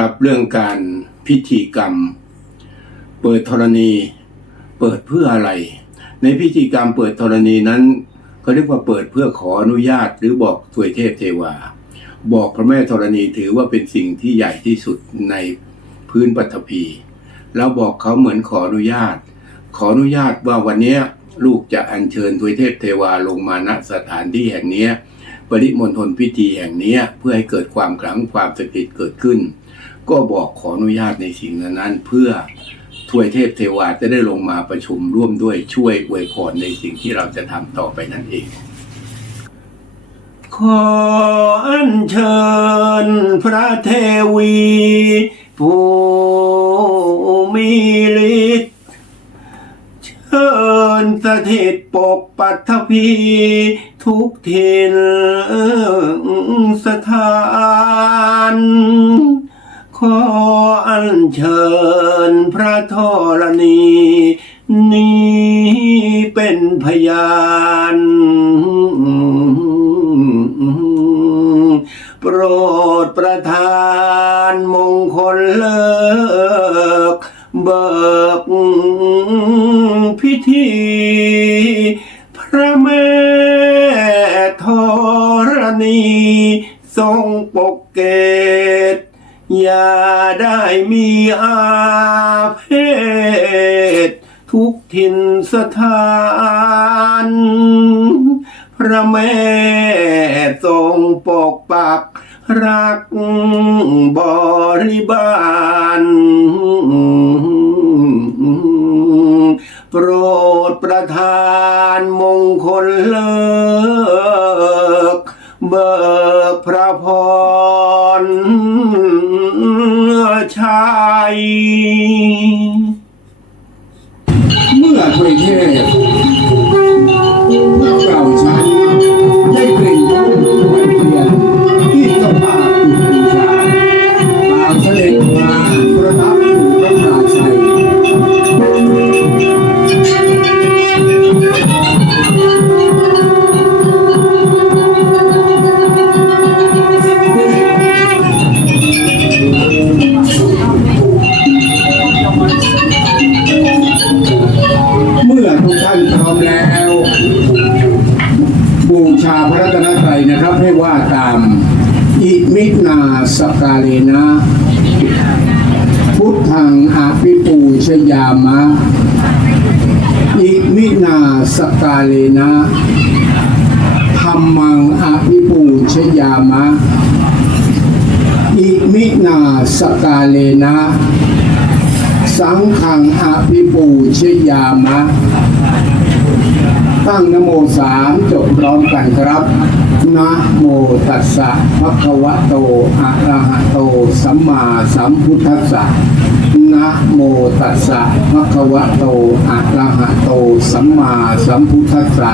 รับเรื่องการพิธีกรรม เปิดธรณี เปิดเพื่ออะไร ในพิธีกรรมเปิดธรณีนั้นเขาเรียกว่าเปิดเพื่อขออนุญาตหรือบอกถวยเทพเทวา บอกพระแม่ธรณีถือว่าเป็นสิ่งที่ใหญ่ที่สุดในพื้นปฐพีเราบอกเขาเหมือนขออนุญาต ขออนุญาตว่าวันนี้ลูกจะอัญเชิญทวยเทพเทวาลงมาณสถานที่แห่งนี้ปริมณฑลพิธีแห่งนี้เพื่อให้เกิดความขลังความศักดิ์สิทธิ์เกิดขึ้น ก็บอกขออนุญาตในสิ่งนั้นเพื่อทวยเทพเทวาจะได้ลงมาประชุมร่วมด้วยช่วยอวยพรในสิ่งที่เราจะทำต่อไปนั่นเอง ขออัญเชิญพระเทวีผู้มีฤทธิ์เชิญสถิตปกปัทภีทุกทินสถาน ขออัญเชิญพระธรณี นี้เป็นพยานโปรดประทานมงคลเลิก เบิกพิธี มีอาเพศ ทุกทินสถาน พระแม่ทรงปกปัก รักบริบาลโปรดประทาน ชัาพระรัตรนะครับให้ว่าตาม อิมินาสกาเลนะ พุทธังอาภิปูชยามะ อิมินาสกาเลนะธรรมังอาภิปูชยามะ อิมินาสกาเลนะสังขังอาภิปูชยามะ ตั้งนโมสามจบพร้อมกันครับนะโมตัสสะภะคะวะโตอะระหะโต สัมมาสัมพุทธัสสะนะโมตัสสะภะคะวะโตอะระหะโต สัมมาสัมพุทธัสสะ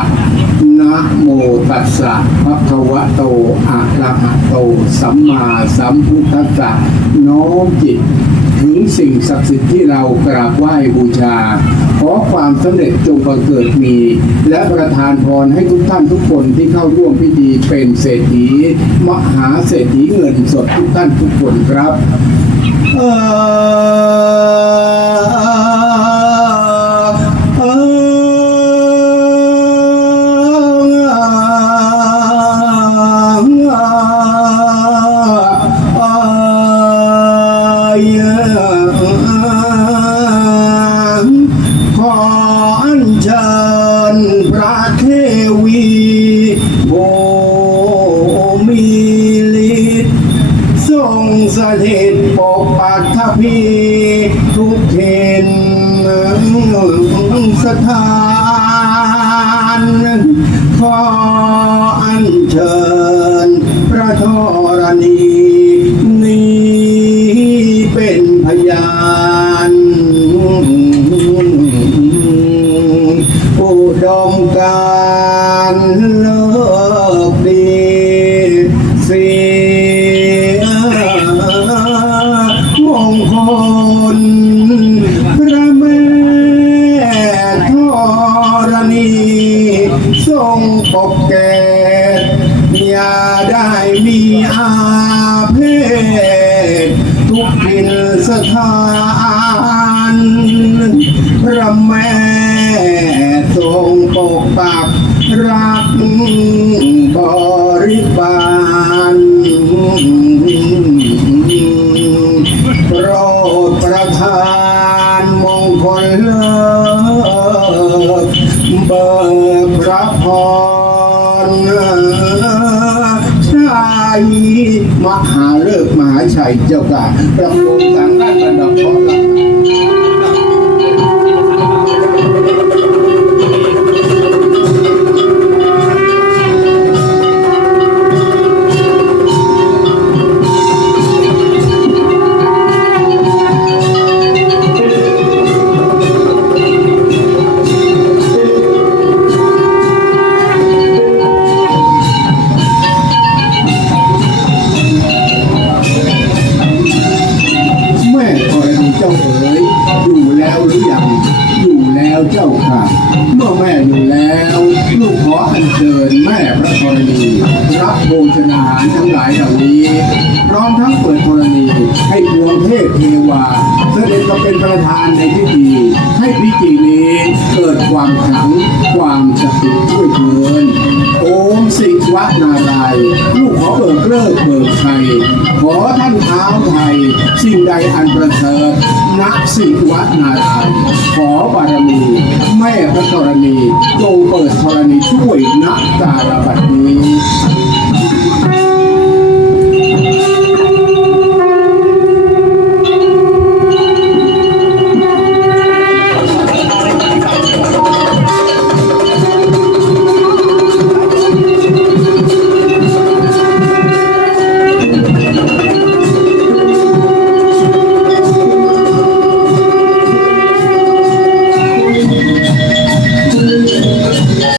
นะโมตัสสะภะคะวะโตอะระหะโต สัมมาสัมพุทธัสสะน้อมจิต ถึงสิ่งศักดิ์สิทธิ์ที่เรากราบไหว้บูชา ขอความสำเร็จจงบังเกิดมี และประทานพรให้ทุกท่านทุกคนที่เข้าร่วมพิธีเป็นเศรษฐีมหาเศรษฐีเงินสดทุกท่านทุกคนครับ เอ่อ ทรงสถิตปกปักทพีทุกเทนสถานขออัญเชิญพระธรณี แก่อย่าได้มีอาเพศทุกทินสถานพระแม่ทรงปกปักรัก หาชัยเจ้าค่ะประโคมทางด้านประดับพร จ้าเอ๋ยอยู่แล้วหรือยังอยู่แล้วเจ้าค่ะ เมื่อแม่อยู่แล้วลูกขออัญเชิญแม่พระธรณีรับโภชนาหารทั้งหลายเหล่านี้พร้อมทั้งเปิดธรณีให้ดวงเทพเทวาเสด็จมาเป็นประธานในพิธี ให้พิธีนี้เกิดความขลังความศักดิ์สิทธิ์ด้วยเถินโอม สิวะนารายลูกขอเบิกเลิกเบิกไทยขอท่านเท้าไทย สิ่งใดอันประเสริฐนักสิวะนารายขอบารมี แม่พระธรณีจงเปิดธรณีช่วยนักการบัดนี้